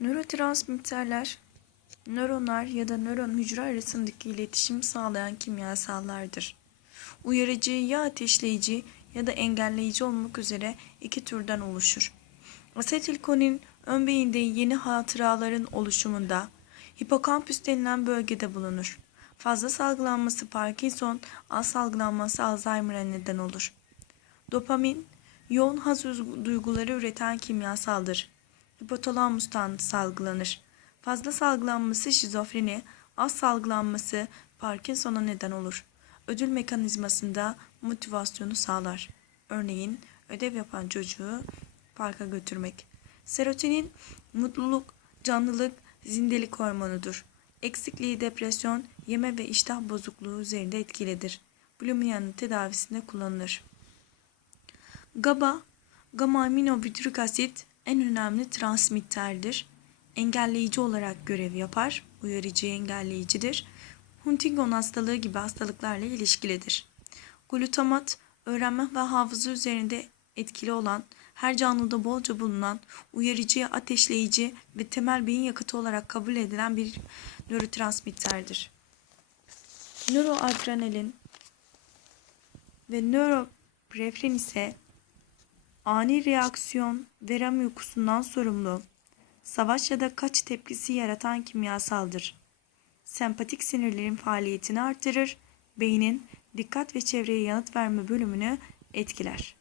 Nörotransmitterler, nöronlar ya da nöron hücre arasındaki iletişimi sağlayan kimyasallardır. Uyarıcı ya ateşleyici ya da engelleyici olmak üzere iki türden oluşur. Asetilkolin ön beyinde yeni hatıraların oluşumunda hipokampüs denilen bölgede bulunur. Fazla salgılanması Parkinson, az salgılanması Alzheimer'a neden olur. Dopamin, yoğun haz duyguları üreten kimyasaldır. Hipotalamustan salgılanır. Fazla salgılanması şizofreni, az salgılanması Parkinson'a neden olur. Ödül mekanizmasında motivasyonu sağlar. Örneğin ödev yapan çocuğu parka götürmek. Serotonin mutluluk, canlılık, zindelik hormonudur. Eksikliği depresyon, yeme ve iştah bozukluğu üzerinde etkilidir. Bulimia'nın tedavisinde kullanılır. GABA, gamma aminobutyrik asit en önemli transmitterdir. Engelleyici olarak görev yapar, uyarıcı engelleyicidir. Huntington hastalığı gibi hastalıklarla ilişkilidir. Glutamat, öğrenme ve hafıza üzerinde etkili olan, her canlıda bolca bulunan, uyarıcı, ateşleyici ve temel beyin yakıtı olarak kabul edilen bir nörotransmitterdir. Nöroadrenalin ve nöroprefrin ise ani reaksiyon ve REM uykusundan sorumlu, savaş ya da kaç tepkisi yaratan kimyasaldır. Sempatik sinirlerin faaliyetini artırır, beynin dikkat ve çevreye yanıt verme bölümünü etkiler.